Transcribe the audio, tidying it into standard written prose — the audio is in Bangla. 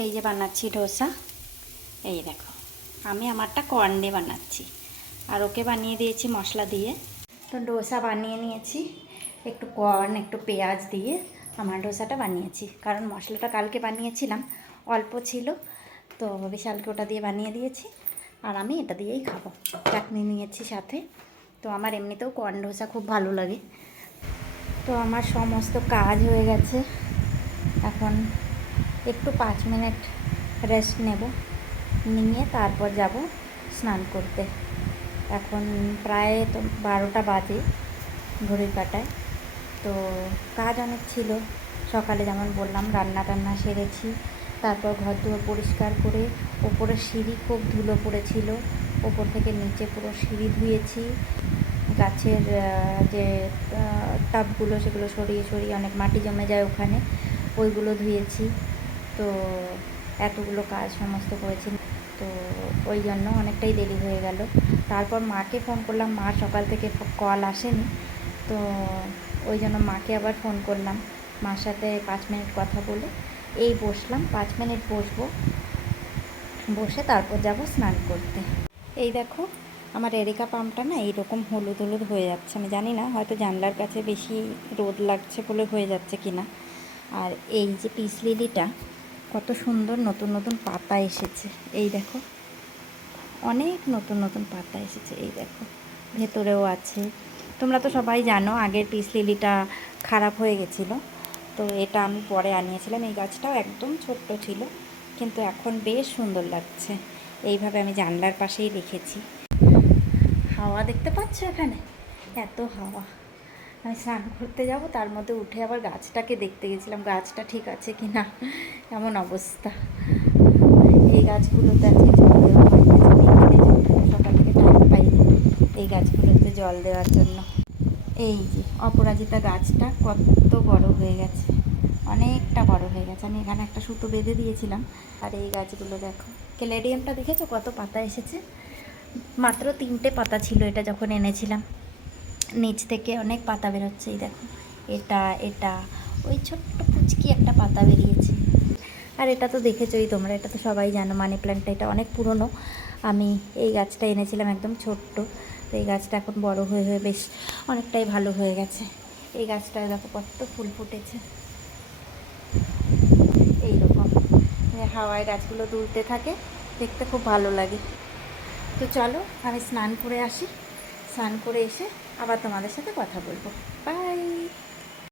এই যে বানাচ্ছি ডোসা। এই দেখো, আমি আমারটা কর্ন দিয়ে বানাচ্ছি, আর ওকে বানিয়ে দিয়েছি মশলা দিয়ে। তো ডোসা বানিয়ে নিয়েছি, একটু কর্ন একটু পেঁয়াজ দিয়ে আমার ডোসাটা বানিয়েছি, কারণ মশলাটা কালকে বানিয়েছিলাম, অল্প ছিল, তো বিশালকে ওটা দিয়ে বানিয়ে দিয়েছি। আর আমি এটা দিয়েই খাবো, চাটনি নিয়েছি সাথে। তো আমার এমনিতেও কর্ন ডোসা খুব ভালো লাগে। তো আমার সমস্ত কাজ হয়ে গেছে, এখন একটু 5 মিনিট রেস্ট নেব, নিয়ে তারপর যাব স্নান করতে। এখন প্রায় তো 12টা বাজে ঘড়ির কাঁটায়। তো কাজ অনেক ছিল, সকালে যেমন বললাম রান্না টান্না সেরেছি, তারপর ঘর দুয়ার পরিষ্কার করে, ওপরের সিঁড়ি খুব ধুলো পড়েছিল, ওপর থেকে নিচে পুরো সিঁড়ি ধুয়েছি। গাছের যে টাবগুলো সেগুলো সরিয়ে সরিয়ে অনেক মাটি জমে যায় ওখানে, ওইগুলো ধুয়েছি। তো এতগুলো কাজ সমস্ত করেছি, তো ওই জন্য অনেকটাই দেরি হয়ে গেল। তারপর মাকে ফোন করলাম, মা সকাল থেকে কল আসেনি, তো ওই জন্য মাকে আবার ফোন করলাম। মার সাথে 5 মিনিট কথা বলে এই বসলাম, 5 মিনিট বসবো, বসে তারপর যাব স্নান করতে। এই দেখো, আমার এরিকা পামটা না এইরকম হলুদ হলুদ হয়ে যাচ্ছে, আমি জানি না, হয়তো জানলার কাছে বেশি রোদ লাগছে বলে হয়ে যাচ্ছে কিনা। আর এই যে পিস লিলিটা, কত সুন্দর নতুন নতুন পাতা এসেছে, এই দেখো, অনেক নতুন নতুন পাতা এসেছে, এই দেখো ভেতরেও আছে। তোমরা তো সবাই জানো আগের পিস লিলিটা খারাপ হয়ে গেছিলো, তো এটা আমি পরে আনিয়েছিলাম। এই গাছটাও একদম ছোট্ট ছিল, কিন্তু এখন বেশ সুন্দর লাগছে। এইভাবে আমি জানলার পাশেই রেখেছি। হাওয়া দেখতে পাচ্ছ এখানে, এত হাওয়া। আমি স্নান করতে যাব, তার মধ্যে উঠে আবার গাছটাকে দেখতে গেছিলাম, গাছটা ঠিক আছে কি না, এমন অবস্থা। এই গাছগুলোতে আজকে জল দেওয়া হয়নি, সকাল থেকে টাইম পাইনি এই গাছগুলোতে জল দেওয়ার জন্য। এই যে অপরাজিতা গাছটা কত বড় হয়ে গেছে, অনেকটা বড় হয়ে গেছে। আমি এখানে একটা সুতো বেঁধে দিয়েছিলাম। আর এই গাছগুলো দেখো, ক্যালেডিয়ামটা দেখেছো কত পাতা এসেছে, মাত্র 3টে পাতা ছিল এটা যখন এনেছিলাম, নিচ থেকে অনেক পাতা বেরোচ্ছে। এই দেখো, এটা এটা ওই ছোট্ট কুচকি একটা পাতা বেরিয়েছে। আর এটা তো দেখেছোই তোমরা, এটা তো সবাই জানো, মানি প্ল্যান্টটা এটা অনেক পুরনো। আমি এই গাছটা এনেছিলাম একদম ছোট্ট, তো এই গাছটা এখন বড় হয়ে হয়ে বেশ অনেকটাই ভালো হয়ে গেছে। এই গাছটায় দেখো কত ফুল ফুটেছে, এইরকম হাওয়ায় গাছগুলো দুলতে থাকে, দেখতে খুব ভালো লাগে। তো চলো আমি স্নান করে আসি, স্নান করে এসে আবার তোমাদের সাথে কথা বলবো।